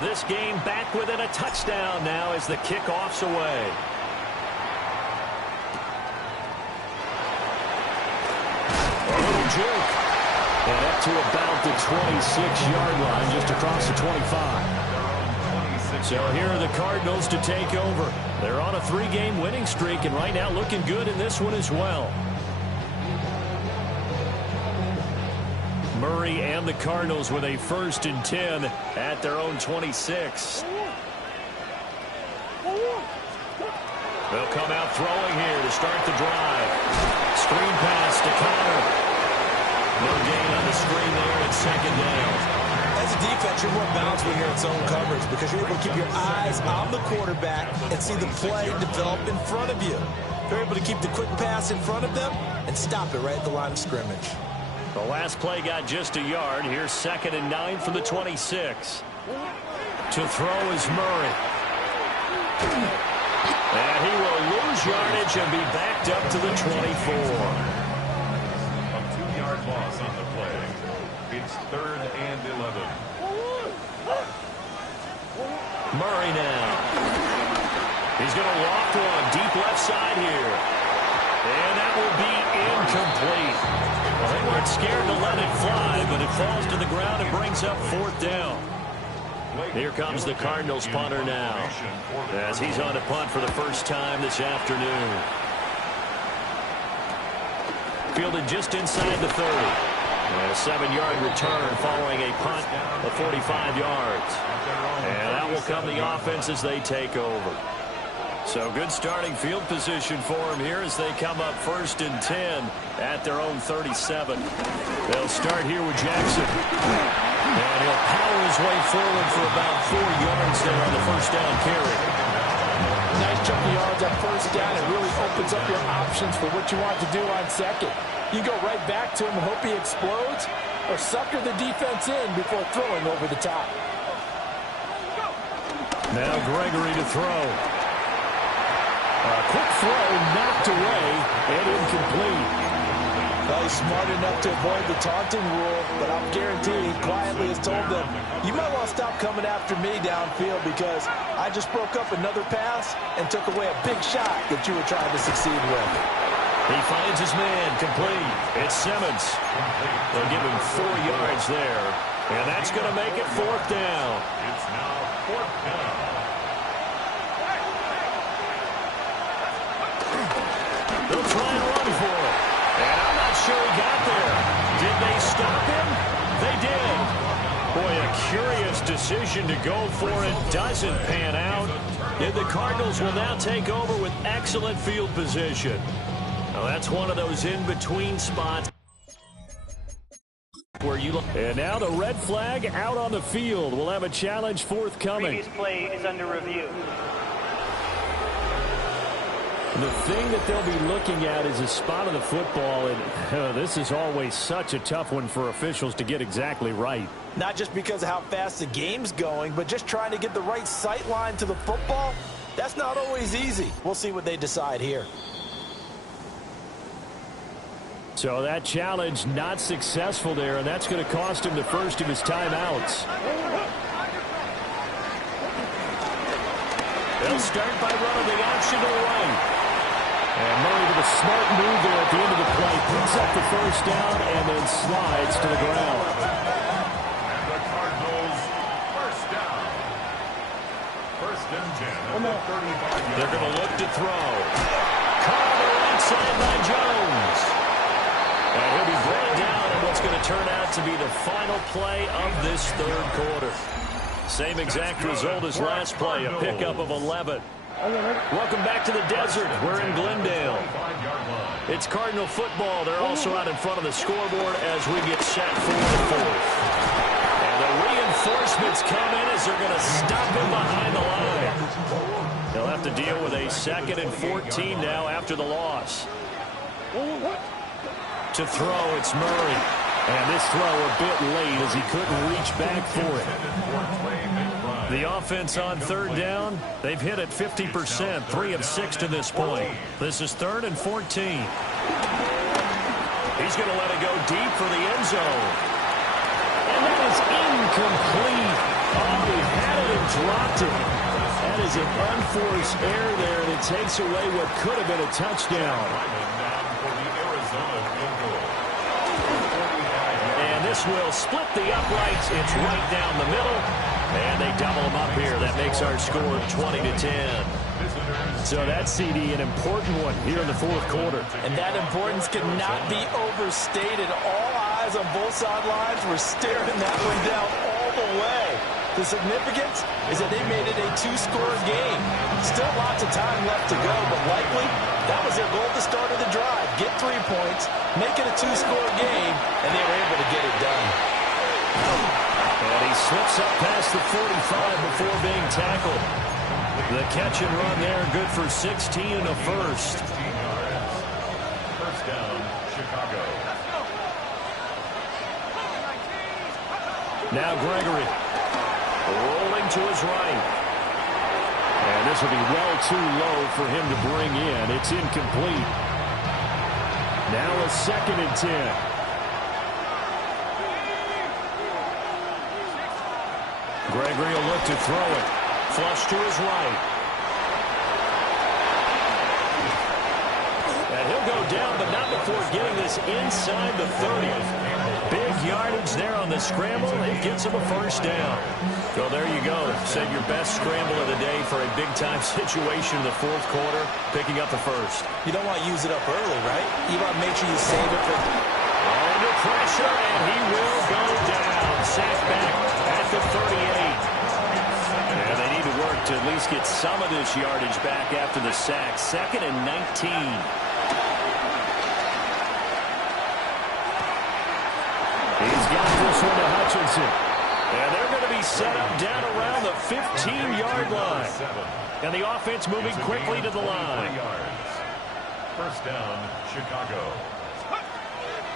This game back within a touchdown now as the kickoff's away. A little juke. And up to about the 26-yard line, just across the 25. So here are the Cardinals to take over. They're on a 3-game winning streak, and right now looking good in this one as well. Murray and the Cardinals with a 1st and 10 at their own 26. They'll come out throwing here to start the drive. Screen pass to Connor. No gain on the screen there at 2nd down. As a defense, you're more balanced when you're in zone coverage because you're able to keep your eyes on the quarterback and see the play develop in front of you. You're able to keep the quick pass in front of them and stop it right at the line of scrimmage. The last play got just a yard. Here's 2nd and 9 from the 26. To throw is Murray. And he will lose yardage and be backed up to the 24. A 2-yard loss on the play. It's 3rd and 11. Murray now. He's going to loft one deep left side here. And that will be incomplete. Well, they weren't scared to let it fly, but it falls to the ground and brings up 4th down. Here comes the Cardinals punter now, as he's on a punt for the first time this afternoon. Fielded just inside the 30. And a 7-yard return following a punt of 45 yards. And that will come the offense as they take over. So good starting field position for them here as they come up 1st and 10 at their own 37. They'll start here with Jackson. And he'll power his way forward for about 4 yards there on the 1st down carry. Nice chunk of yards on 1st down. It really opens up your options for what you want to do on 2nd. You go right back to him and hope he explodes, or sucker the defense in before throwing over the top. Now Gregory to throw. A quick throw knocked away and incomplete. Well, he's smart enough to avoid the taunting rule, but I'm guaranteed he quietly has told them, you might want to stop coming after me downfield because I just broke up another pass and took away a big shot that you were trying to succeed with. He finds his man, complete. It's Simmons. They'll give him 4 yards there, and that's going to make it 4th down. It's now 4th down. They'll try and run for it. And I'm not sure he got there. Did they stop him? They did. Boy, a curious decision to go for it. Doesn't pan out. And the Cardinals will now take over with excellent field position. Now that's one of those in-between spots where you look. And now the red flag out on the field. We'll have a challenge forthcoming. Previous play is under review. The thing that they'll be looking at is a spot of the football, and this is always such a tough one for officials to get exactly right. Not just because of how fast the game's going, but just trying to get the right sight line to the football. That's not always easy. We'll see what they decide here. So that challenge not successful there, and that's going to cost him the first of his timeouts. They'll start by running the option to the right. And Murray with a smart move there at the end of the play. Picks up the 1st down and then slides to the ground. And the Cardinals, 1st down. 1st and 10 at the 35-yard. They're going to look to throw. Caught on the right side by Jones. And he'll be brought down in what's going to turn out to be the final play of this 3rd quarter. Same exact result as last play, a pickup of 11. Welcome back to the desert. We're in Glendale. It's Cardinal football. They're also out in front of the scoreboard as we get set for the 4th. And the reinforcements come in as they're going to stop him behind the line. They'll have to deal with a 2nd and 14 now after the loss. To throw, it's Murray. And this throw a bit late as he couldn't reach back for it. The offense on 3rd down, they've hit it 50%, 3 of 6 to this point. This is 3rd and 14. He's going to let it go deep for the end zone. And that is incomplete. Oh, he had it dropped it. That is an unforced error there, and it takes away what could have been a touchdown. And this will split the uprights. It's right down the middle. And they double them up here. That makes our score 20-10. So that CD, an important one here in the fourth quarter. And that importance cannot be overstated. All eyes on both sidelines were staring that one down all the way. The significance is that they made it a two-score game. Still lots of time left to go, but likely that was their goal at the start of the drive. Get 3 points, make it a two-score game, and they were able to get it done. And he slips up past the 45 before being tackled. The catch and run there, good for 16 and a first. First down, Chicago. Now Gregory, rolling to his right. And this will be well too low for him to bring in. It's incomplete. Now a 2nd and 10. Gregory will look to throw it. Flush to his right. And he'll go down, but not before getting this inside the 30. Big yardage there on the scramble. It gets him a first down. So there you go. Save your best scramble of the day for a big-time situation in the fourth quarter, picking up the first. You don't want to use it up early, right? You want to make sure you save it for... Under pressure, and he will go down. Sacked back at the 38. And they need to work to at least get some of this yardage back after the sack. 2nd and 19. He's got this one to Hutchinson. And they're going to be set up down around the 15-yard line. And the offense moving quickly to the line. First down, Chicago.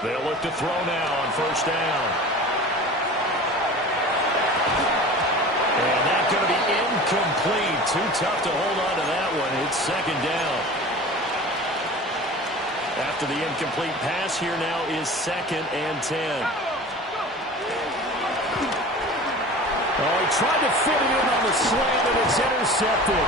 They'll look to throw now on first down. And that's going to be incomplete. Too tough to hold on to that one. It's 2nd down. After the incomplete pass, here now is 2nd and 10. Oh, he tried to fit it in on the slant, and it's intercepted.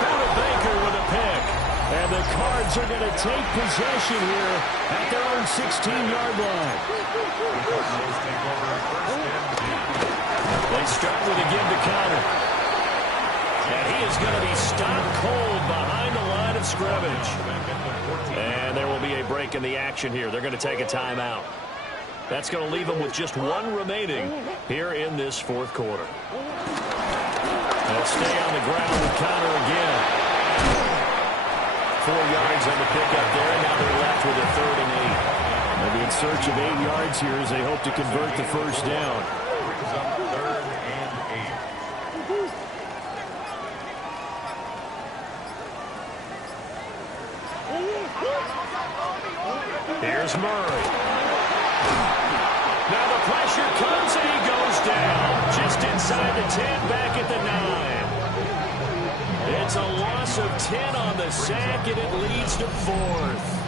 Buda Baker with a pick. And the Cards are going to take possession here at their own 16-yard line. They start with a give to Connor. And he is going to be stopped cold behind the line of scrimmage. And there will be a break in the action here. They're going to take a timeout. That's going to leave them with just one remaining here in this fourth quarter. They'll stay on the ground with Connor again. 4 yards on the pickup there, and now they're left with a 3rd and 8. They'll be in search of 8 yards here as they hope to convert the first down. 3rd and 8. Here's Murray. Now the pressure comes, and he goes down. Just inside the 10, back at the 9. It's a loss of 10 on the sack, and it leads to 4th.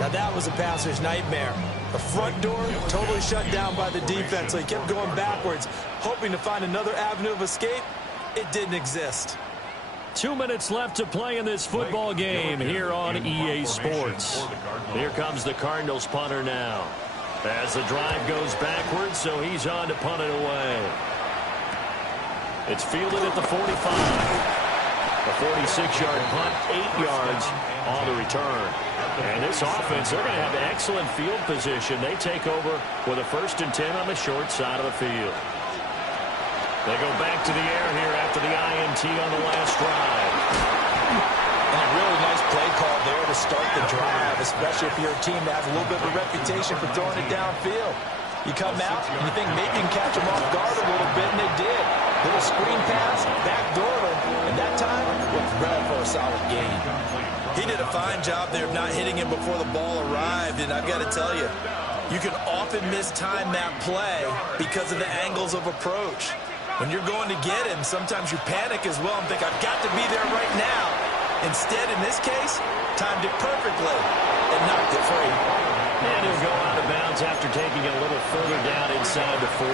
Now that was a passer's nightmare. The front door totally shut down by the defense, so he kept going backwards, hoping to find another avenue of escape. It didn't exist. 2 minutes left to play in this football game here on EA Sports. Here comes the Cardinals punter now. As the drive goes backwards, so he's on to punt it away. It's fielded at the 45. A 46-yard punt, 8 yards on the return. And this offense, they're going to have excellent field position. They take over with a 1st and 10 on the short side of the field. They go back to the air here after the INT on the last drive. And a really nice play call there to start the drive, especially if you're a team that has a little bit of a reputation for throwing it downfield. You come out, and you think maybe you can catch them off guard a little bit, and they did. Little screen pass, backdoor them, and that time went well for a solid gain. He did a fine job there of not hitting him before the ball arrived, and I've got to tell you, you can often mistime that play because of the angles of approach. When you're going to get him, sometimes you panic as well and think, I've got to be there right now. Instead, in this case, timed it perfectly and knocked it free. And he'll go out of bounds after taking it a little further down inside the 40.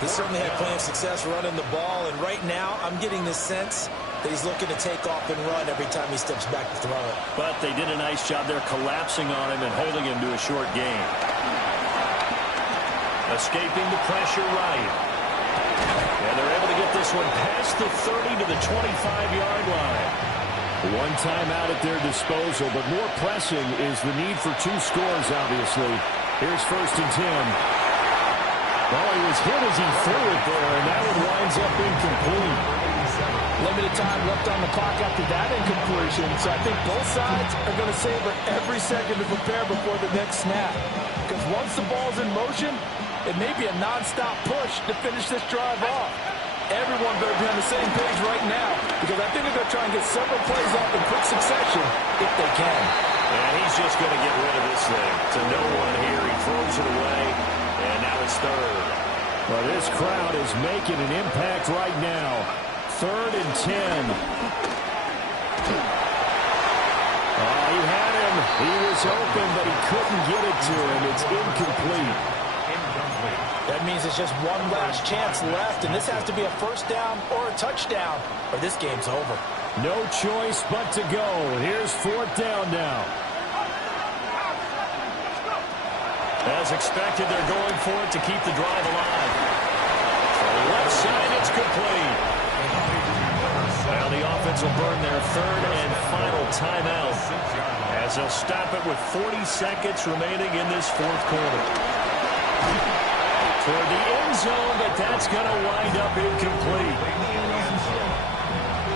He certainly had plenty of success running the ball, and right now I'm getting the sense that he's looking to take off and run every time he steps back to throw it. But they did a nice job there collapsing on him and holding him to a short gain. Escaping the pressure right. And they're able to get this one past the 30 to the 25-yard line. One timeout at their disposal, but more pressing is the need for 2 scores, obviously. Here's 1st and 10. Well, he was hit as he threw it there, and that one winds up incomplete. Limited time left on the clock after that incompletion, so I think both sides are going to savor every second to prepare before the next snap. Because once the ball's in motion, it may be a nonstop push to finish this drive off. Everyone better be on the same page right now, because I think they're going to try and get several plays off in quick succession if they can. And he's just going to get rid of this thing. To no one here, he throws it away, and now it's 3rd. Well, this crowd is making an impact right now. 3rd and 10. Oh, he had him. He was open, but he couldn't get it to him. It's incomplete. That means it's just one last chance left, and this has to be a 1st down or a touchdown, or this game's over. No choice but to go. Here's 4th down now. As expected, they're going for it to keep the drive alive. Left side, it's complete. Now the offense will burn their 3rd and final timeout as they'll stop it with 40 seconds remaining in this 4th quarter. Toward the end zone, but that's going to wind up incomplete.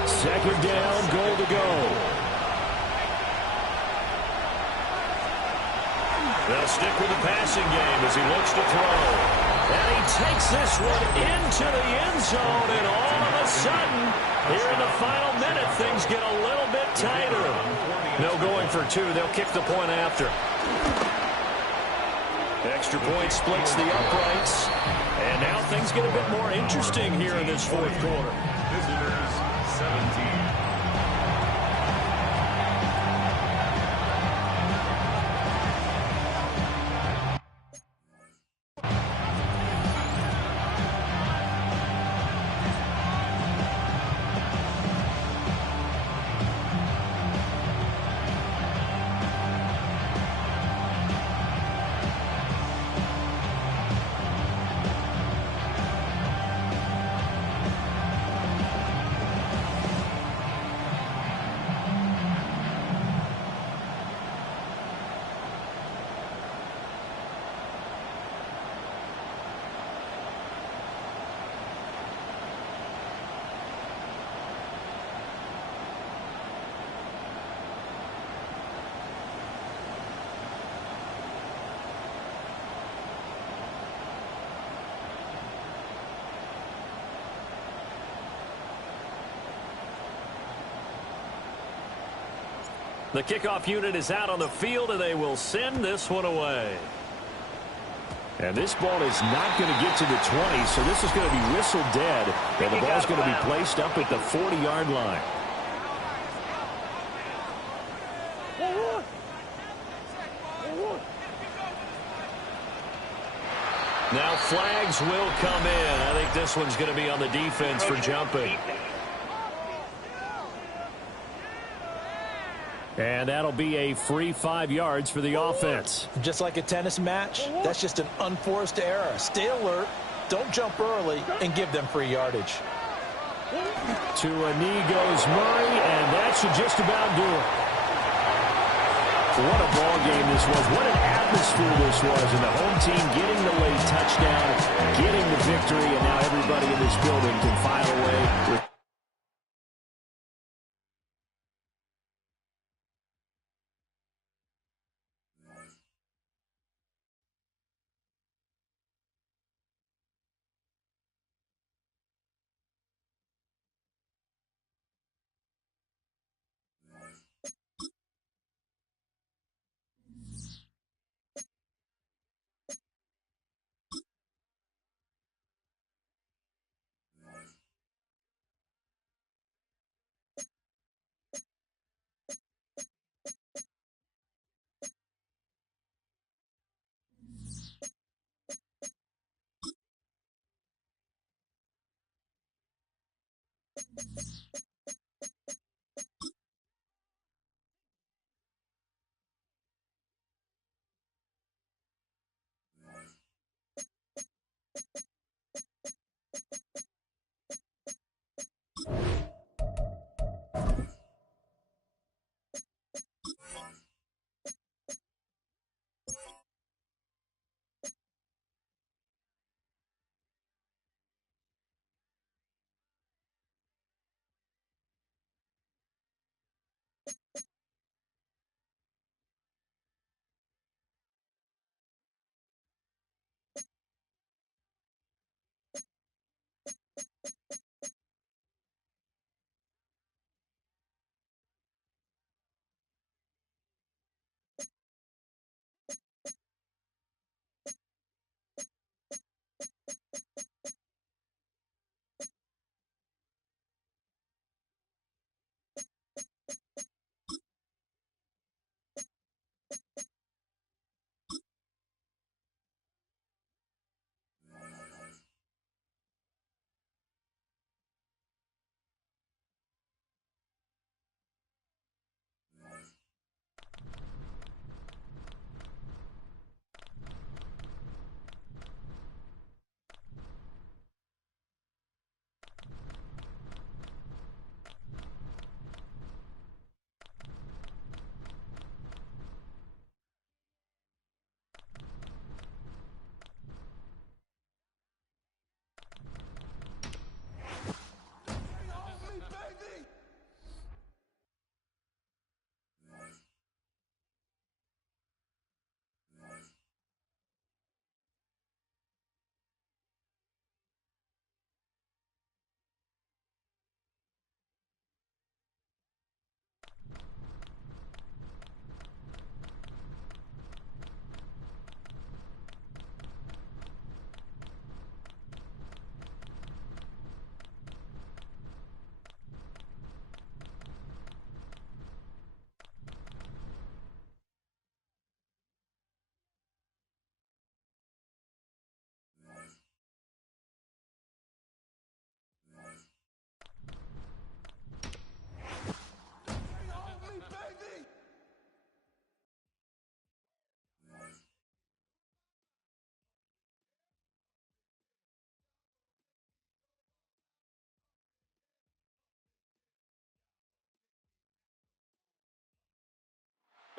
2nd down, goal to go. They'll stick with the passing game as he looks to throw. And he takes this one into the end zone, and all of a sudden, here in the final minute, things get a little bit tighter. No going for 2. They'll kick the point after. Extra point splits the uprights. And now things get a bit more interesting here in this 4th quarter. Visitors 17. The kickoff unit is out on the field, and they will send this one away. And this ball is not going to get to the 20, so this is going to be whistled dead, and the ball's going to be placed up at the 40-yard line. Now flags will come in. I think this one's going to be on the defense for jumping. And that'll be a free 5 yards for the offense. Just like a tennis match, that's just an unforced error. Stay alert, don't jump early, and give them free yardage. To a knee goes Murray, and that should just about do it. What a ball game this was. What an atmosphere this was. And the home team getting the late touchdown, getting the victory, and now everybody in this building can file away with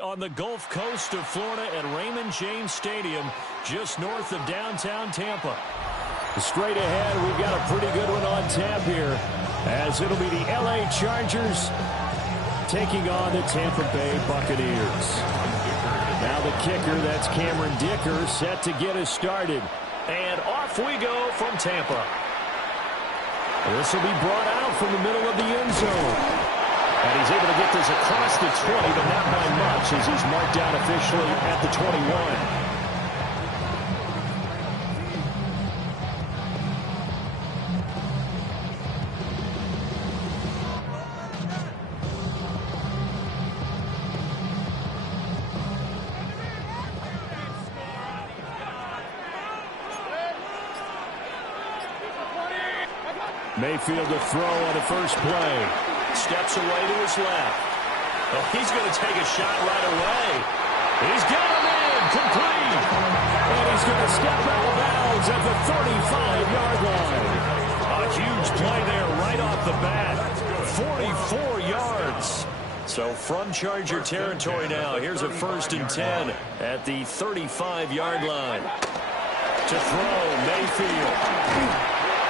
On the Gulf Coast of Florida at Raymond James Stadium, just north of downtown Tampa. Straight ahead, we've got a pretty good one on tap here, as it'll be the LA Chargers taking on the Tampa Bay Buccaneers. Now the kicker, that's Cameron Dicker, set to get us started. And off we go from Tampa. This will be brought out from the middle of the end zone. And he's able to get this across the 20, but not by much, as he's marked down officially at the 21. Mayfield to throw on the first play. Steps away to his left. Oh, he's going to take a shot right away. He's got him in, complete. And he's going to step out of bounds at the 35-yard line. A huge play there right off the bat. 44 yards. So from Charger territory now, here's a 1st and 10 at the 35-yard line. To throw, Mayfield.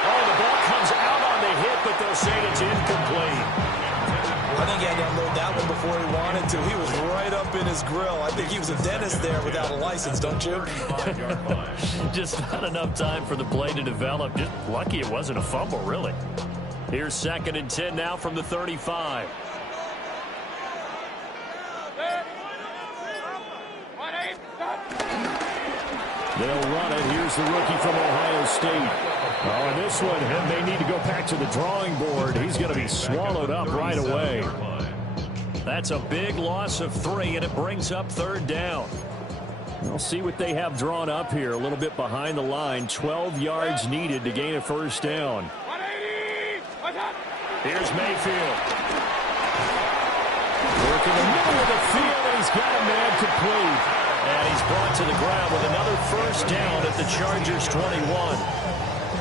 Oh, the ball comes out on the hit, but they'll say it's incomplete. I think he had to unload that one before he wanted to. He was right up in his grill. I think he was a dentist there without a license, don't you? Just not enough time for the play to develop. Just lucky it wasn't a fumble, really. Here's 2nd and 10 now from the 35. They'll run it. Here's the rookie from Ohio State. Oh, and this one, they need to go back to the drawing board. He's going to be swallowed up right away. That's a big loss of 3, and it brings up 3rd down. We'll see what they have drawn up here. A little bit behind the line. 12 yards needed to gain a 1st down. Here's Mayfield. Working the middle of the field, and he's got a man complete. And he's brought to the ground with another first down at the Chargers' 21.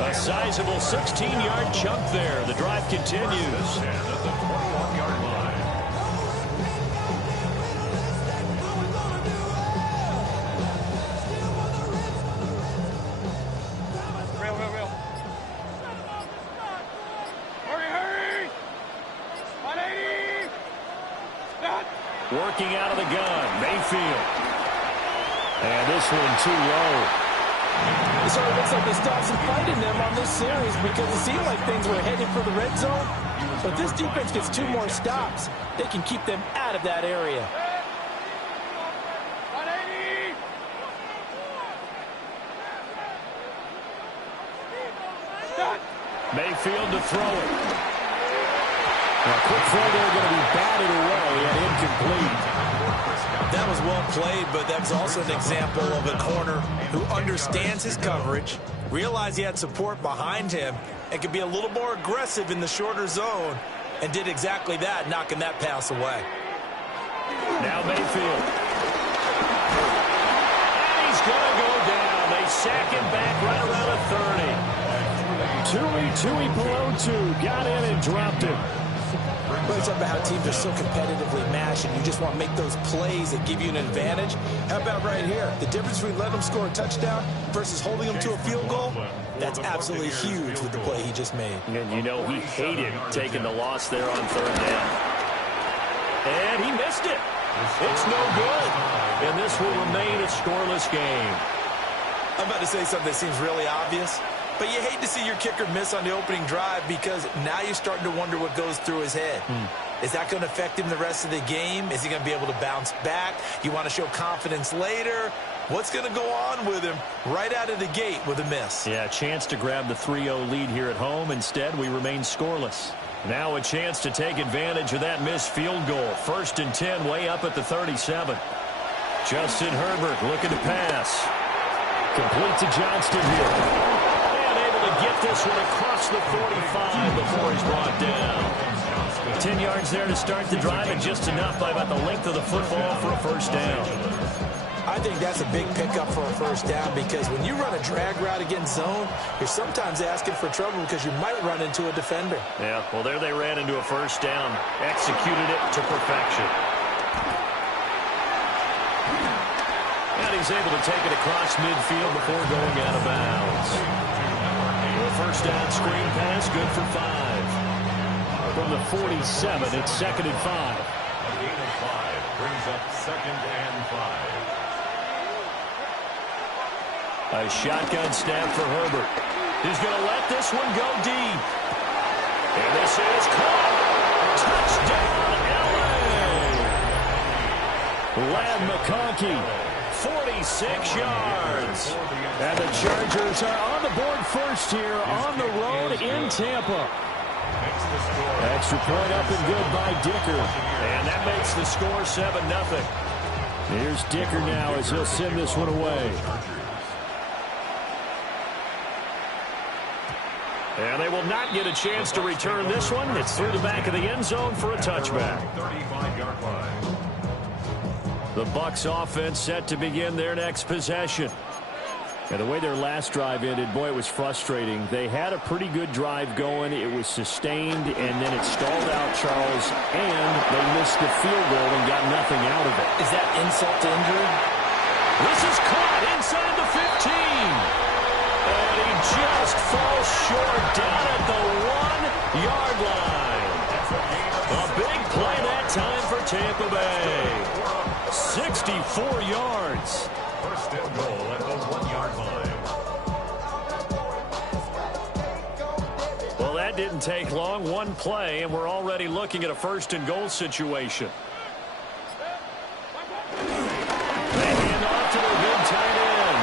A sizable 16-yard chunk there. The drive continues. At the 21-yard line. Real. Hurry! 180! Stop! Working out of the gun, Mayfield. And this one too low. It sort of looks like they stopped some fighting them on this series because it seemed like things were headed for the red zone. But this defense gets 2 more stops. They can keep them out of that area. 180! Stop! Mayfield to throw it. A quick throw there going to be batted away and incomplete. That was well played, but that's also an example of a corner who understands his coverage, realized he had support behind him, and could be a little more aggressive in the shorter zone, and did exactly that, knocking that pass away. Now Mayfield. And he's going to go down. They sack him back right around the 30. Tui Pelotu got in and dropped him. But it's about how teams are so competitively matched, and you just want to make those plays that give you an advantage. How about right here? The difference between letting them score a touchdown versus holding them to a field goal, that's absolutely huge with the play he just made. And you know he hated taking the loss there on 3rd down. And he missed it. It's no good. And this will remain a scoreless game. I'm about to say something that seems really obvious, but you hate to see your kicker miss on the opening drive because now you're starting to wonder what goes through his head. Is that going to affect him the rest of the game? Is he going to be able to bounce back? You want to show confidence later? What's going to go on with him right out of the gate with a miss? Yeah, a chance to grab the 3-0 lead here at home. Instead, we remain scoreless. Now a chance to take advantage of that missed field goal. 1st and 10, way up at the 37. Justin Herbert looking to pass. Complete to Johnston here. And able to get this one across the 45 before he's brought down. 10 yards there to start the drive, and just enough by about the length of the football for a first down. I think that's a big pickup for a first down because when you run a drag route against zone, you're sometimes asking for trouble because you might run into a defender. Yeah, well, there they ran into a first down. Executed it to perfection. And he's able to take it across midfield before going out of bounds. The first down screen pass, good for 5. From the 47, it's 2nd and 5. A gain of 5 brings up 2nd and 5. A shotgun snap for Herbert. He's going to let this one go deep. And this is caught. Touchdown, L.A. Lad McConkey, 46 yards. And the Chargers are on the board first here on the road in Tampa. Extra point up and good by Dicker. And that makes the score 7-0. Here's Dicker now as he'll send this one away. And they will not get a chance to return this one. It's through the back of the end zone for a touchback. 35-yard line. The Bucs offense set to begin their next possession. And the way their last drive ended, boy, it was frustrating. They had a pretty good drive going. It was sustained, and then it stalled out, Charles, and they missed the field goal and got nothing out of it. Is that insult to injury? This is caught inside the 15. And he just falls short down at the 1-yard line. A big play that time for Tampa Bay. 64 yards. First and goal at the 1-yard line. Well, that didn't take long. One play, and we're already looking at a 1st and goal situation. They hand off to their big tight end.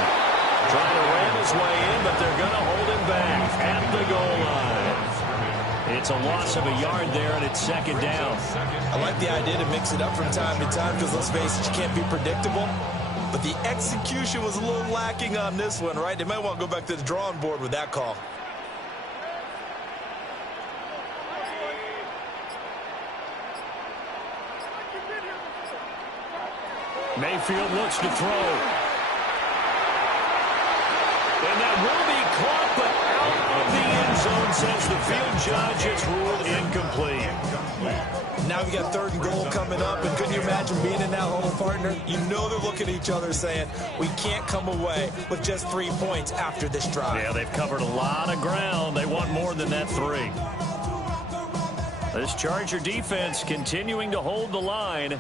Trying to ram his way in, but they're going to hold him back at the goal line. It's a loss of a yard there, and it's 2nd down. I like the idea to mix it up from time to time because, let's face it, you can't be predictable. But the execution was a little lacking on this one, right? They might want to go back to the drawing board with that call. Mayfield looks to throw. And that will be caught, but out of the end zone, says the field judge. It's ruled incomplete. Now we got 3rd and goal coming up, and couldn't you imagine being in that hole, partner? You know they're looking at each other saying, we can't come away with just 3 points after this drive. Yeah, they've covered a lot of ground. They want more than that 3. This Charger defense continuing to hold the line.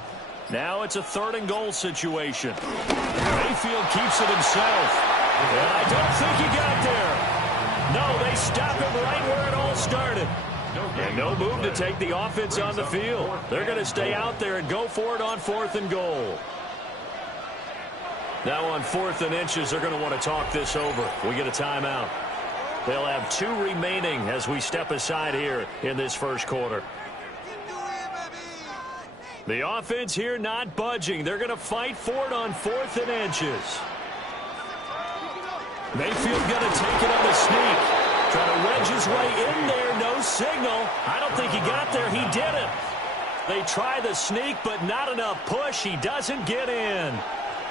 Now it's a 3rd and goal situation. Mayfield keeps it himself. And I don't think he got there. No, they stop him right where it all started. And no move to take the offense on the field. They're going to stay out there and go for it on 4th and goal. Now on 4th and inches, they're going to want to talk this over. We get a timeout. They'll have 2 remaining as we step aside here in this first quarter. The offense here not budging. They're going to fight for it on 4th and inches. Mayfield going to take it on a sneak. Trying to wedge his way in there. No signal. I don't think he got there. He didn't. They try the sneak, but not enough push. He doesn't get in.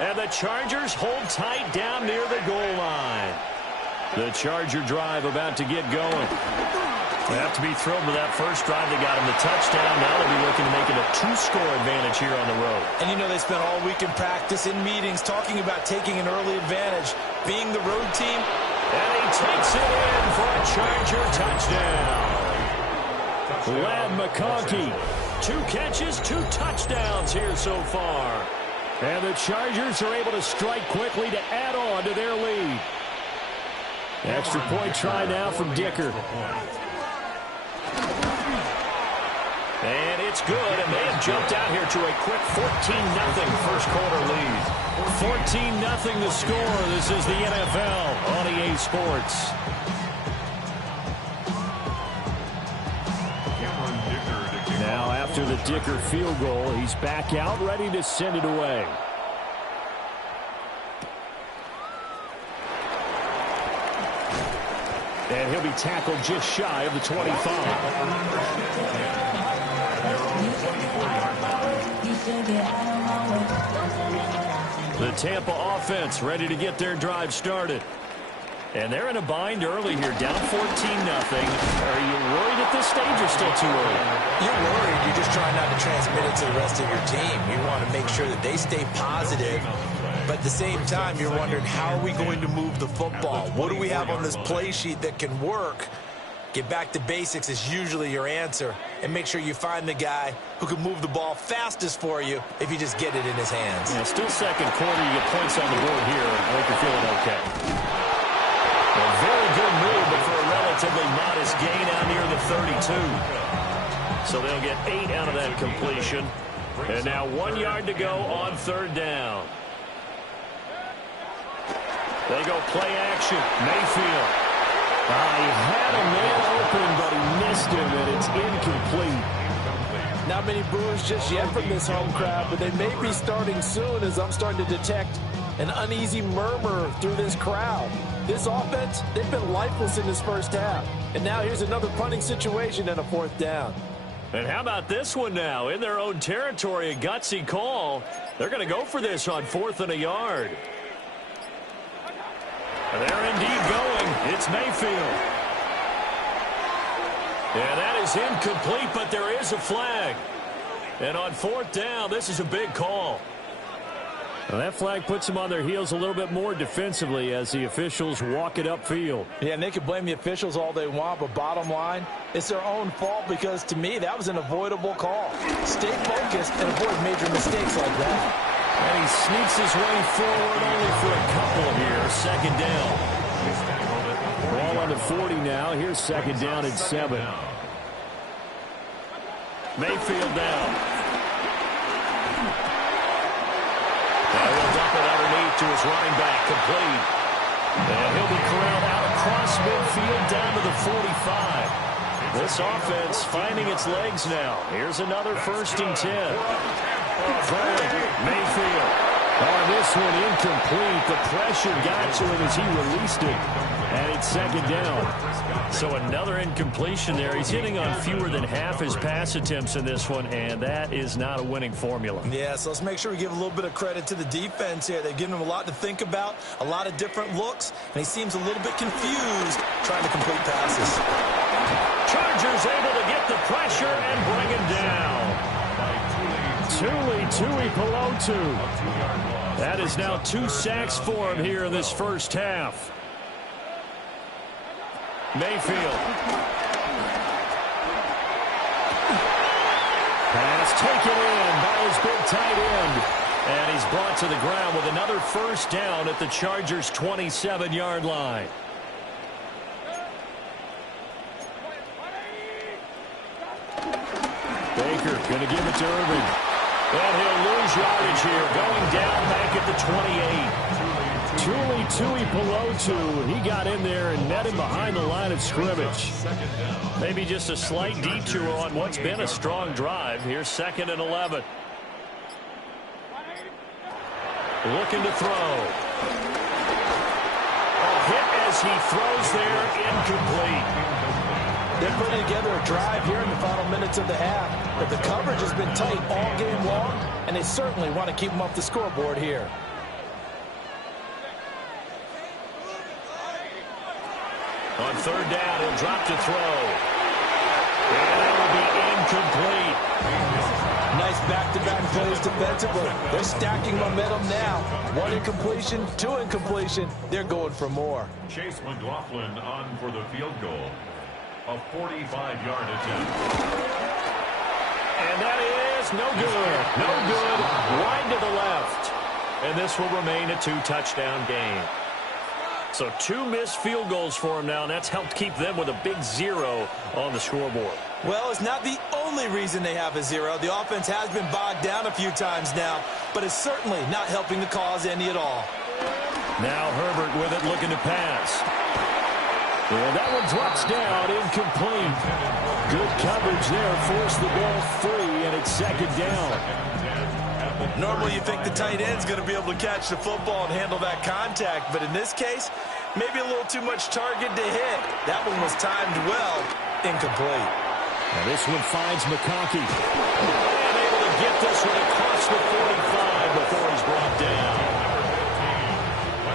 And the Chargers hold tight down near the goal line. The Charger drive about to get going. They have to be thrilled with that first drive. They got him the touchdown. Now they'll be looking to make it a 2-score advantage here on the road. And you know they spent all week in practice, in meetings, talking about taking an early advantage, being the road team. And he takes it in for a Charger touchdown. Ladd McConkey, 2 catches, 2 touchdowns here so far. And the Chargers are able to strike quickly to add on to their lead. Extra point try now from Dicker. And it's good, and they have jumped out here to a quick 14-0 first quarter lead. 14-0 the score. This is the NFL on EA Sports. Now after the Dicker field goal, he's back out ready to send it away. And he'll be tackled just shy of the 25. The Tampa offense ready to get their drive started. And they're in a bind early here, down 14-0. Are you worried at this stage or still too early? You're worried. You're just trying not to transmit it to the rest of your team. You want to make sure that they stay positive. But at the same time, you're wondering, how are we going to move the football? What do we have on this play sheet that can work? Get back to basics is usually your answer. And make sure you find the guy who can move the ball fastest for you if you just get it in his hands. Yeah, still second quarter. You get points on the board here. I think you're feeling okay. A very good move, but for a relatively modest gain out near the 32. So they'll get 8 out of that completion. And now 1 yard to go on 3rd down. They go play action. Mayfield. He had a man open, but he missed him, and it's incomplete. Not many boos just yet from this home crowd, but they may be starting soon as I'm starting to detect an uneasy murmur through this crowd. This offense, they've been lifeless in this first half. And now here's another punting situation and a 4th down. And how about this one now? In their own territory, a gutsy call. They're going to go for this on 4th and a yard. And they're indeed going. It's Mayfield. And that is incomplete, but there is a flag. And on 4th down, this is a big call. Well, that flag puts them on their heels a little bit more defensively as the officials walk it upfield. Yeah, and they can blame the officials all they want, but bottom line, it's their own fault because, to me, that was an avoidable call. Stay focused and avoid major mistakes like that. And he sneaks his way forward only for a couple here. 2nd down. Ball on the 40 now. Here's 2nd down and 7. Mayfield down. He'll dump it underneath to his running back, complete. And he'll be corralled out across midfield down to the 45. This offense finding its legs now. Here's another 1st and 10. Mayfield. Oh, this one incomplete. The pressure got to him as he released it. And it's second down. So another incompletion there. He's hitting on fewer than half his pass attempts in this one, and that is not a winning formula. Yeah, so let's make sure we give a little bit of credit to the defense here. They've given him a lot to think about, a lot of different looks, and he seems a little bit confused trying to complete passes. Chargers able to get the pressure and bring him down. Tui Pelotu. That is now 2 sacks for him here in this first half. Mayfield. Pass taken in by his big tight end. And he's brought to the ground with another first down at the Chargers' 27-yard line. Baker going to give it to Irving. And he'll lose yardage here, going down back at the 28. Tui Pelotu, he got in there and met him behind the line of scrimmage. Maybe just a slight detour on what's been a strong drive. Here's 2nd and 11. Looking to throw. A hit as he throws there, incomplete. They're putting together a drive here in the final minutes of the half. But the coverage has been tight all game long, and they certainly want to keep them off the scoreboard here. On 3rd down, he'll drop to throw. And that will be incomplete. Nice back-to-back plays defensively. They're stacking momentum now. 1 incompletion, 2 incompletion. They're going for more. Chase McLaughlin on for the field goal. A 45-yard attempt. And that is no good. No good. Wide to the left. And this will remain a 2-touchdown game. So 2 missed field goals for him now, and that's helped keep them with a big 0 on the scoreboard. Well, it's not the only reason they have a 0. The offense has been bogged down a few times now, but it's certainly not helping the cause any at all. Now Herbert with it, looking to pass. And that one drops down, incomplete. Good coverage there, forced the ball free, and it's 2nd down. Normally you think the tight end's going to be able to catch the football and handle that contact, but in this case, maybe a little too much target to hit. That one was timed well, incomplete. Now this one finds McConkey. And able to get this one across the 45 before he's brought down.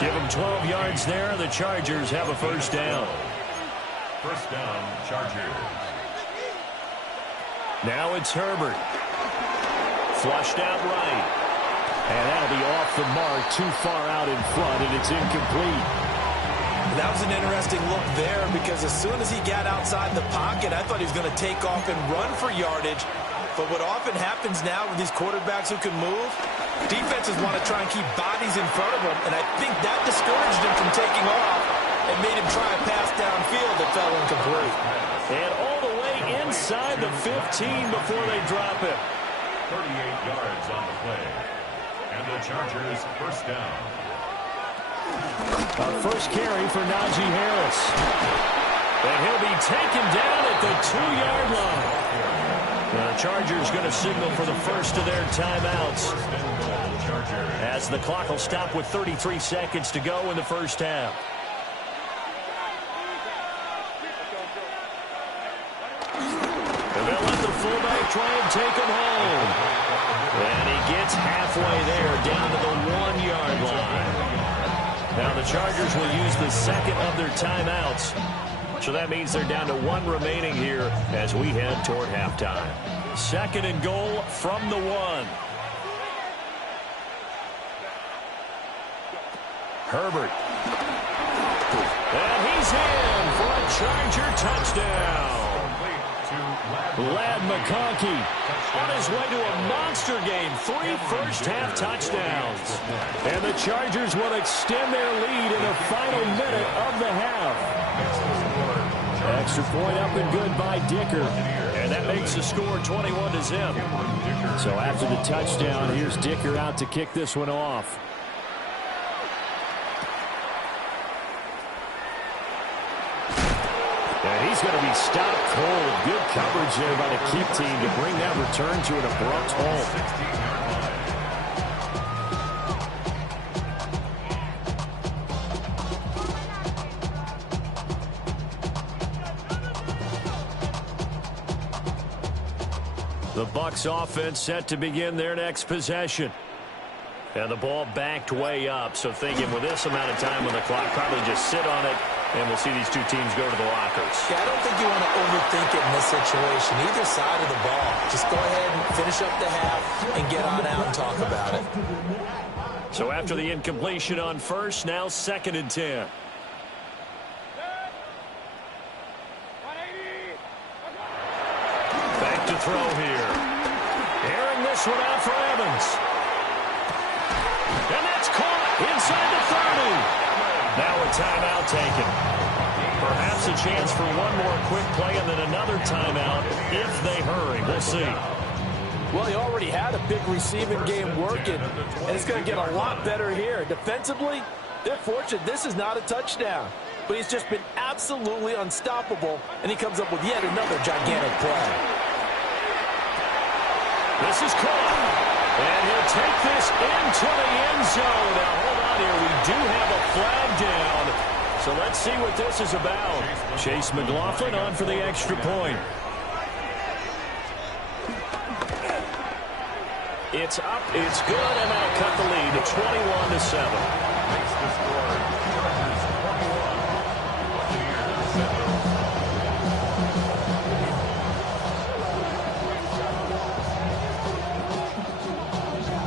Give him 12 yards there. The Chargers have a first down. First down, Chargers. Now it's Herbert. Flushed out right. And that'll be off the mark, too far out in front, and it's incomplete. That was an interesting look there because as soon as he got outside the pocket, I thought he was going to take off and run for yardage. But what often happens now with these quarterbacks who can move, defenses want to try and keep bodies in front of them, and I think that discouraged him from taking off and made him try a pass downfield that fell incomplete. And all the way inside the 15 before they drop it. 38 yards on the play. And the Chargers first down. A first carry for Najee Harris. And he'll be taken down at the 2-yard line. The Chargers going to signal for the first of their timeouts, as the clock will stop with 33 seconds to go in the first half. And they'll let the fullback try and take him home. And he gets halfway there, down to the 1-yard line. Now the Chargers will use the second of their timeouts. So that means they're down to 1 remaining here as we head toward halftime. 2nd and goal from the 1. Herbert. And he's in for a Charger touchdown. Lad McConkey on his way to a monster game. 3 first-half touchdowns. And the Chargers will extend their lead in the final minute of the half. Extra point up and good by Dicker. And that makes the score 21-0. So after the touchdown, here's Dicker out to kick this one off. And he's going to be stopped cold. Good coverage there by the kick team to bring that return to an abrupt halt. The Bucs offense set to begin their next possession. And the ball backed way up, so thinking with this amount of time on the clock, probably just sit on it, and we'll see these two teams go to the lockers. Yeah, I don't think you want to overthink it in this situation. Either side of the ball. Just go ahead and finish up the half and get on out and talk about it. So after the incompletion on first, now 2nd and 10. Back to throw here. Airing this one out for Evans. And that's caught inside the 30. Now a timeout taken. Perhaps a chance for one more quick play and then another timeout if they hurry. We'll see. Well, he already had a big receiving game working, and it's going to get a lot better here. Defensively, they're fortunate this is not a touchdown. But he's just been absolutely unstoppable, and he comes up with yet another gigantic play. This is caught. And he'll take this into the end zone. Now, hold on here. We do have a flag down. So let's see what this is about. Chase McLaughlin on for the extra point. It's up, it's good, and that'll cut the lead to 21-7. Makes the score.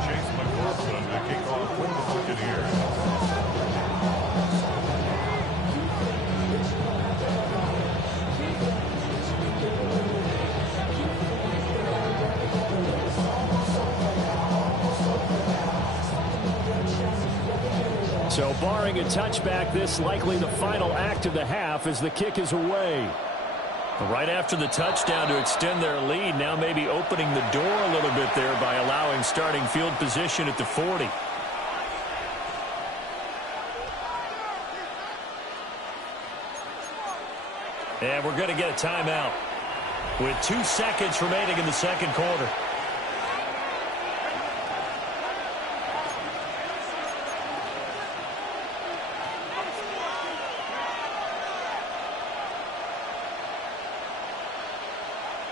Chase McLaughlin to kick off for the Buccaneers. So barring a touchback, this likely the final act of the half as the kick is away. Right after the touchdown to extend their lead, now maybe opening the door a little bit there by allowing starting field position at the 40. And we're going to get a timeout with 2 seconds remaining in the second quarter.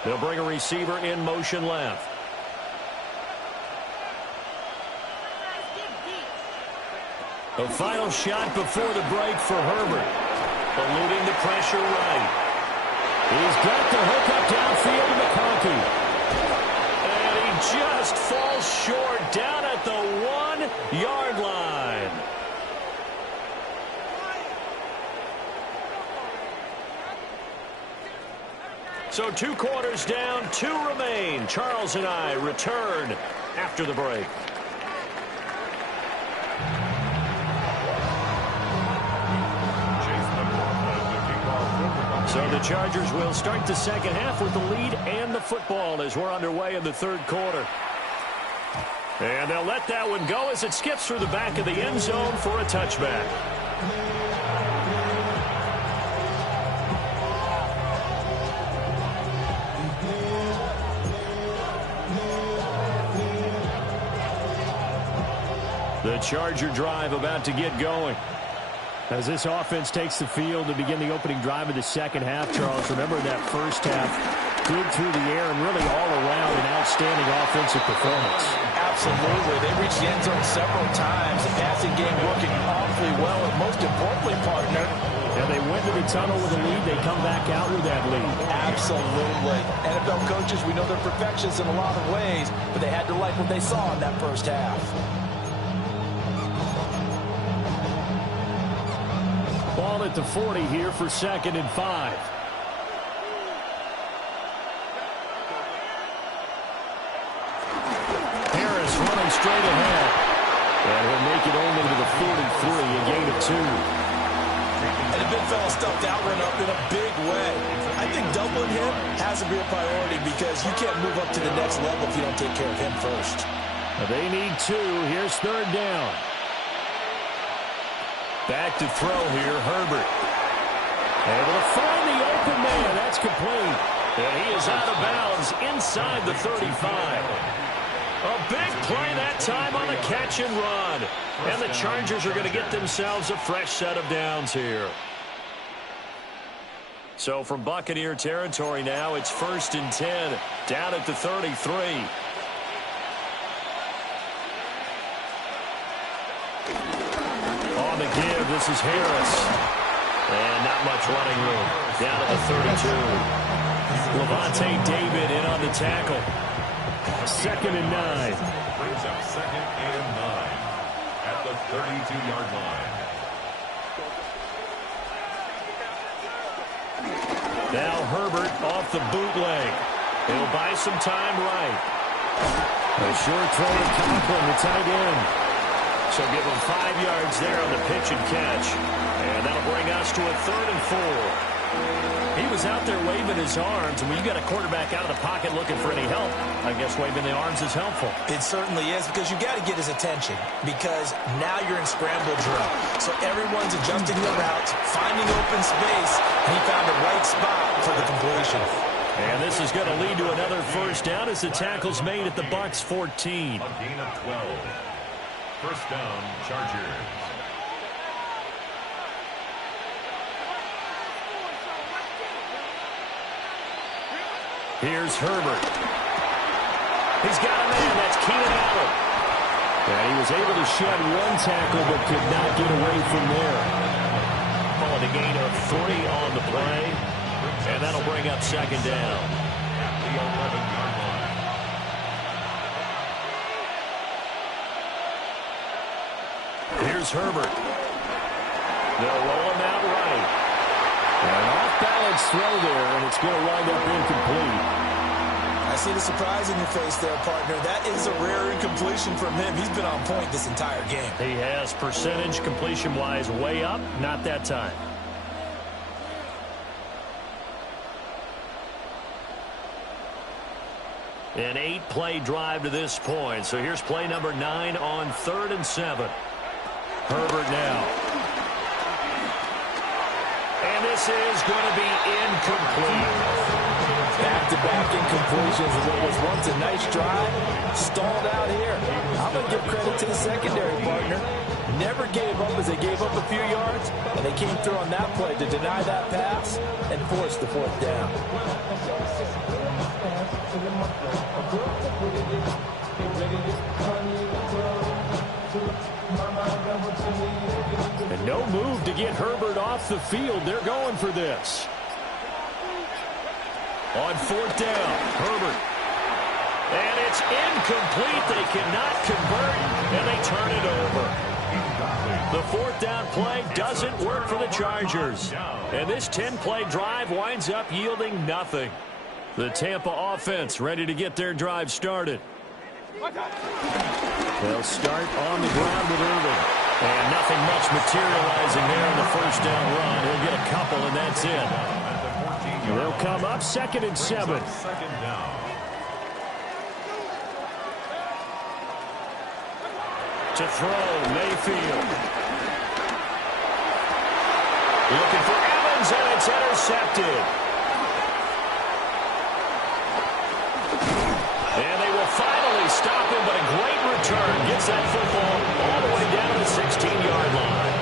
They'll bring a receiver in motion left. A final shot before the break for Herbert. Eluding the pressure right. He's got the hook up downfield to McConkey. And he just falls short down at the 1-yard line. So 2 quarters down, 2 remain. Charles and I return after the break. So the Chargers will start the second half with the lead and the football as we're underway in the third quarter. And they'll let that one go as it skips through the back of the end zone for a touchback. The Charger drive about to get going. As this offense takes the field to begin the opening drive of the second half, Charles, remember that first half, good through the air and really all around an outstanding offensive performance. Absolutely. They reached the end zone several times. The passing game working awfully well, and most importantly, partner, and they went to the tunnel with a lead. They come back out with that lead. Absolutely. NFL coaches, we know they're perfectionists in a lot of ways, but they had to like what they saw in that first half. Ball at the 40 here for 2nd and 5. Harris running straight ahead. And he'll make it only to the 43, a gain of 2. And the big fella stuffed that one up in a big way. I think doubling him has to be a priority because you can't move up to the next level if you don't take care of him first. They need 2. Here's 3rd down. Back to throw here, Herbert. Able to find the open man. That's complete. And he is out of bounds inside the 35. A big play that time on the catch and run. And the Chargers are going to get themselves a fresh set of downs here. So from Buccaneer territory now, it's 1st and 10, down at the 33. On the give, this is Harris. And not much running room. Down at the 32. Levante David in on the tackle. 2nd and 9. Brings up 2nd and 9 at the 32-yard line. Now Herbert off the bootleg. He'll buy some time right. A short throw to Conklin, the tight end. So give him 5 yards there on the pitch and catch. And that'll bring us to a 3rd and 4. He was out there waving his arms, and when you got a quarterback out of the pocket looking for any help, I guess waving the arms is helpful. It certainly is, because you got to get his attention, because now you're in scramble drill. So everyone's adjusting their routes, finding open space, and he found the right spot for the completion. And this is going to lead to another 1st down as the tackle's made at the Bucs 14. A gain of 12. 1st down, Chargers. Here's Herbert. He's got a man. That's Keenan Allen. And he was able to shed 1 tackle but could not get away from there. Calling a gain of 3 on the play. And that'll bring up 2nd down. At the 11-yard line. Here's Herbert. They'll roll him out right. An off-balance throw there, and it's going to wind up incomplete. I see the surprise in your face there, partner. That is a rare incompletion from him. He's been on point this entire game. He has percentage completion-wise way up, not that time. An 8-play drive to this point. So here's play number 9 on 3rd and 7. Herbert now. And this is going to be incomplete. Back-to-back incompletions of what was once a nice drive. Stalled out here. I'm going to give credit to the secondary, partner. Never gave up as they gave up a few yards, and they came through on that play to deny that pass and force the 4th down. And no move to get Herbert off the field. They're going for this. On 4th down, Herbert. And it's incomplete. They cannot convert, and they turn it over. The 4th down play doesn't work for the Chargers. And this 10-play drive winds up yielding nothing. The Tampa offense ready to get their drive started. They'll start on the ground with Irving. And nothing much materializing there in the 1st down run. He'll get a couple, and that's it. They'll come up 2nd and 7. 2nd down. To throw, Mayfield. Looking for Evans, and it's intercepted. And they will finally stop him, but a great return gets that football all the way down to the 16-yard line.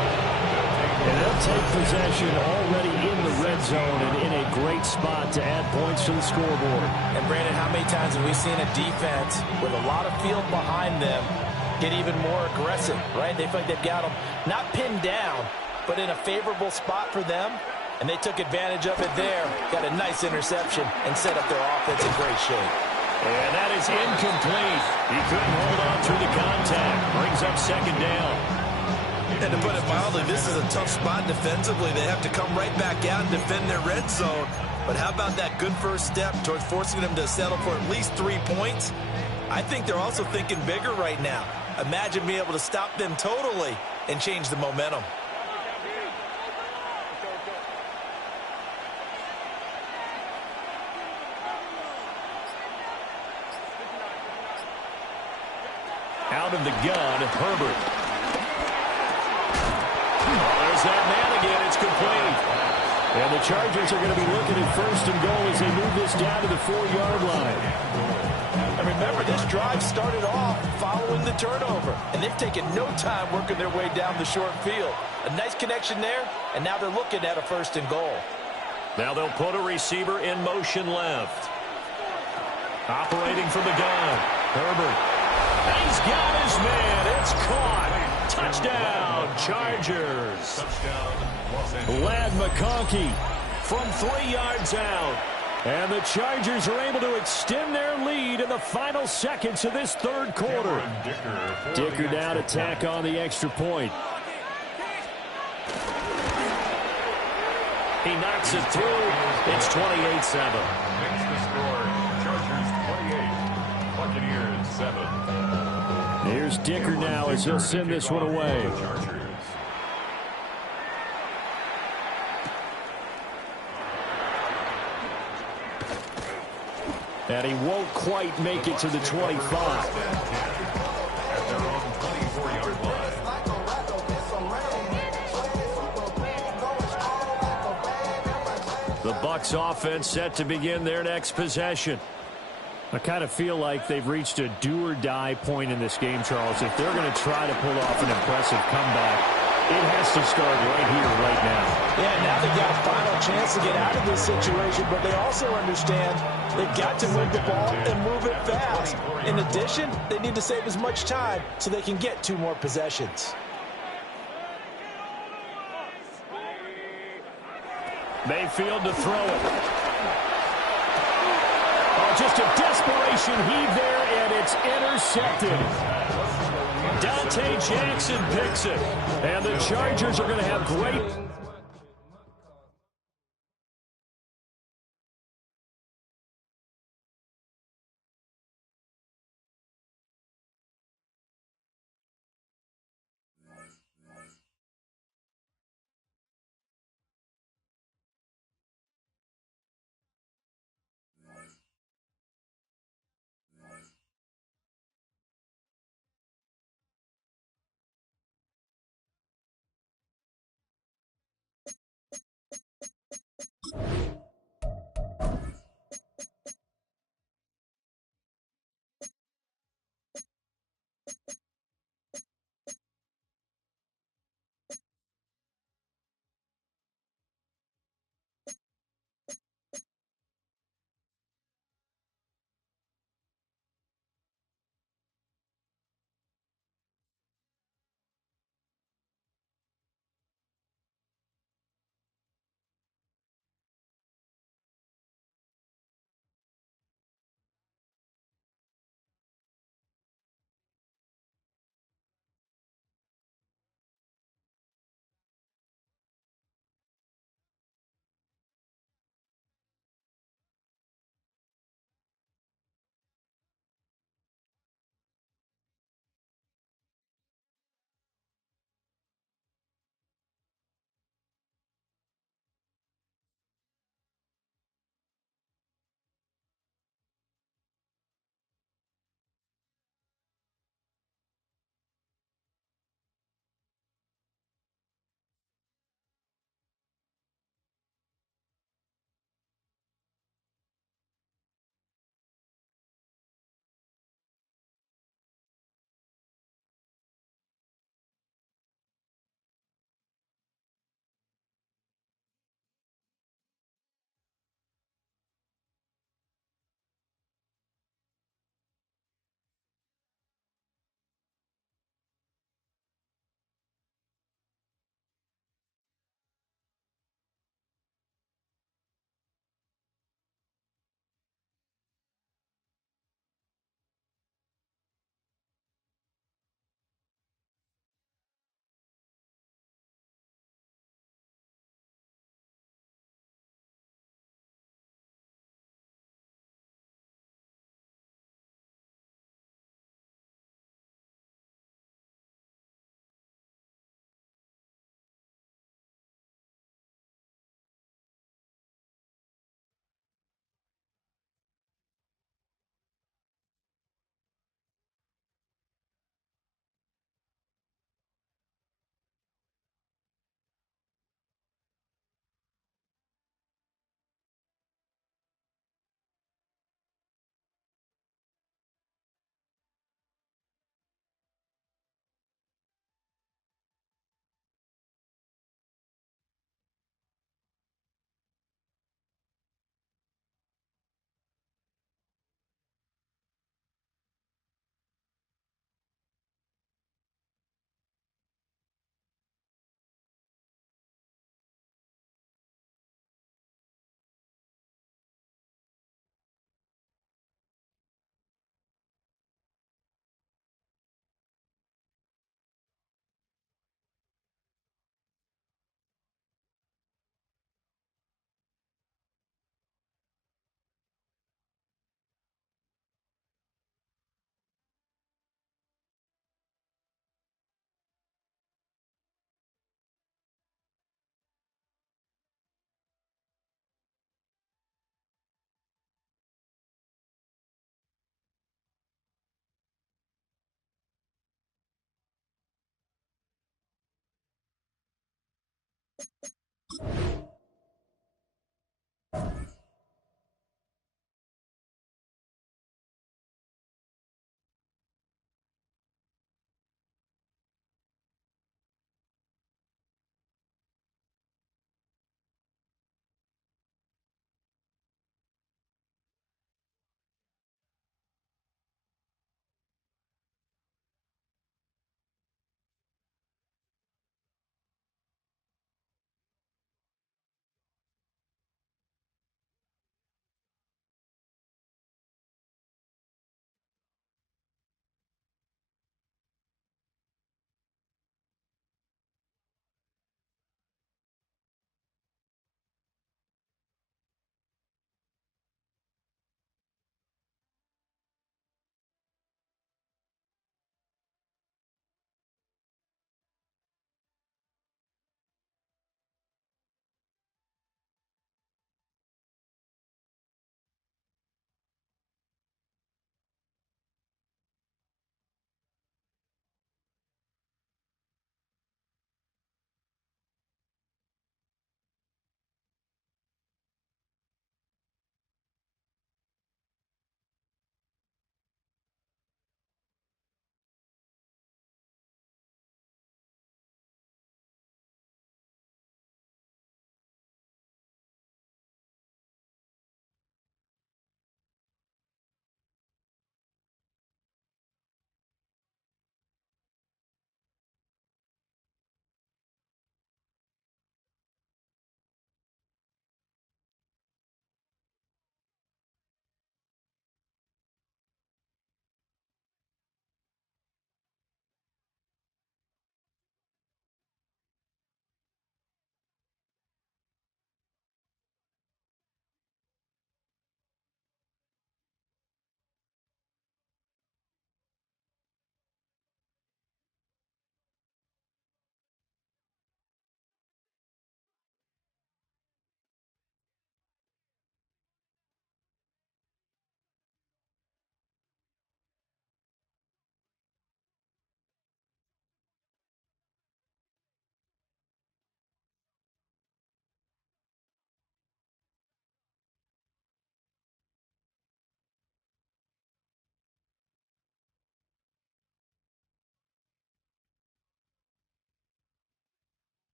And they'll take possession already in the red zone and in a great spot to add points to the scoreboard. And, Brandon, how many times have we seen a defense with a lot of field behind them get even more aggressive, right? They feel like they've got them not pinned down, but in a favorable spot for them, and they took advantage of it there. Got a nice interception and set up their offense in great shape. And that is incomplete. He couldn't hold on through the contact. Brings up 2nd down. And to put it mildly, this is a tough spot defensively. They have to come right back out and defend their red zone. But how about that good first step towards forcing them to settle for at least 3 points? I think they're also thinking bigger right now. Imagine being able to stop them totally and change the momentum. Out of the gun, Herbert. Oh, there's that man again. It's complete. And the Chargers are going to be looking at 1st and goal as they move this down to the 4-yard line. And remember, this drive started off following the turnover, and they've taken no time working their way down the short field. A nice connection there, and now they're looking at a 1st and goal. Now they'll put a receiver in motion left. Operating from the gun. Herbert. And he's got his man. It's caught. Touchdown, Chargers. Touchdown, Lad McConkey from 3 yards out. And the Chargers are able to extend their lead in the final seconds of this third quarter. Dicker now to tack on the extra point. He knocks it through. It's 28-7. Makes the score. Chargers 28, Buccaneers 7. Here's Dicker now as he'll send this one away. And he won't quite make it to the 25. At their own 24-yard line. The Bucs offense set to begin their next possession. I kind of feel like they've reached a do-or-die point in this game, Charles. If they're going to try to pull off an impressive comeback, it has to start right here, right now. Yeah, now they've got a final chance to get out of this situation, but they also understand they've got to move the ball and move it fast. In addition, they need to save as much time so they can get 2 more possessions. Mayfield to throw it. Oh, just a desperation heave there, and it's intercepted. Dante Jackson picks it. And the Chargers are going to have great...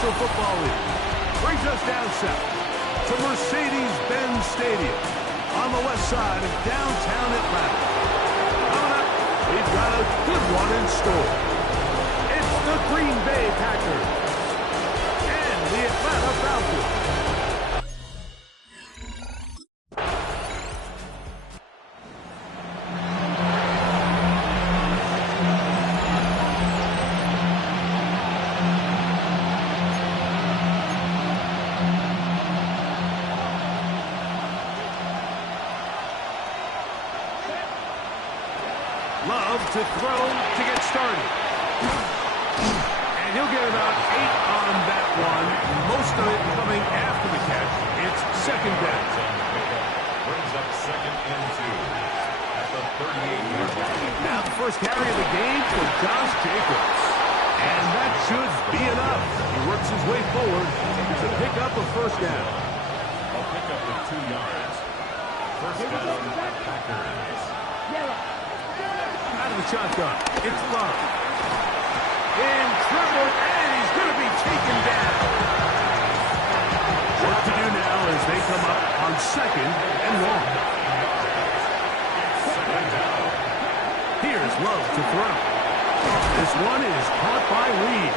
Football League brings us down south to Mercedes-Benz Stadium on the west side of downtown Atlanta. Coming up, we've got a good one in store. It's the Green Bay Packers and the Atlanta Falcons. Love to throw to get started. And he'll get about 8 on that one. Most of it coming after the catch. It's second down. Brings up second and 2 at the 38-yard line. Now the first carry of the game for Josh Jacobs. And that should be enough. He works his way forward to pick up a first down. A pickup of 2 yards. First down, Packers. Out of the shotgun. It's Love. In trouble, and he's going to be taken down. What to do now as they come up on second and long. Here's Love to throw. This one is caught by Reed.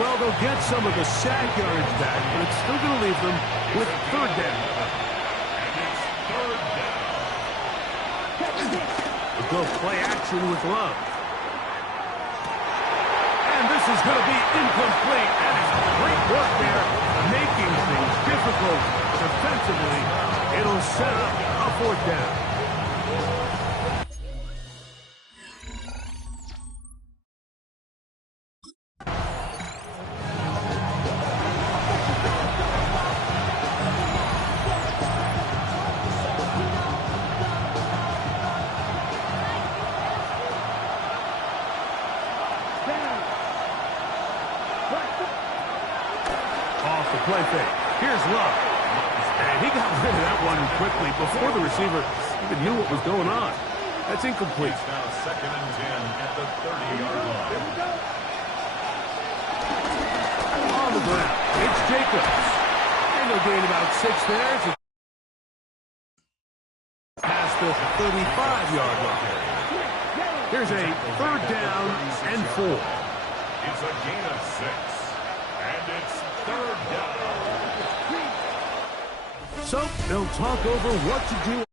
Well, they'll get some of the sack yards back, but it's still going to leave them with third down. Go play action with Love. And this is going to be incomplete. That is great work there, making things difficult defensively. It'll set up a fourth down. Off the play fake. Here's Love. And he got rid of that one quickly before the receiver even knew what was going on. That's incomplete. It's now second and 10 at the 30-yard line. On the ground, it's Jacobs. And they'll gain about 6 there. Past the 35-yard line. Here's a third down and 4. It's a gain of 6. And it's third down. So they'll talk over what to do.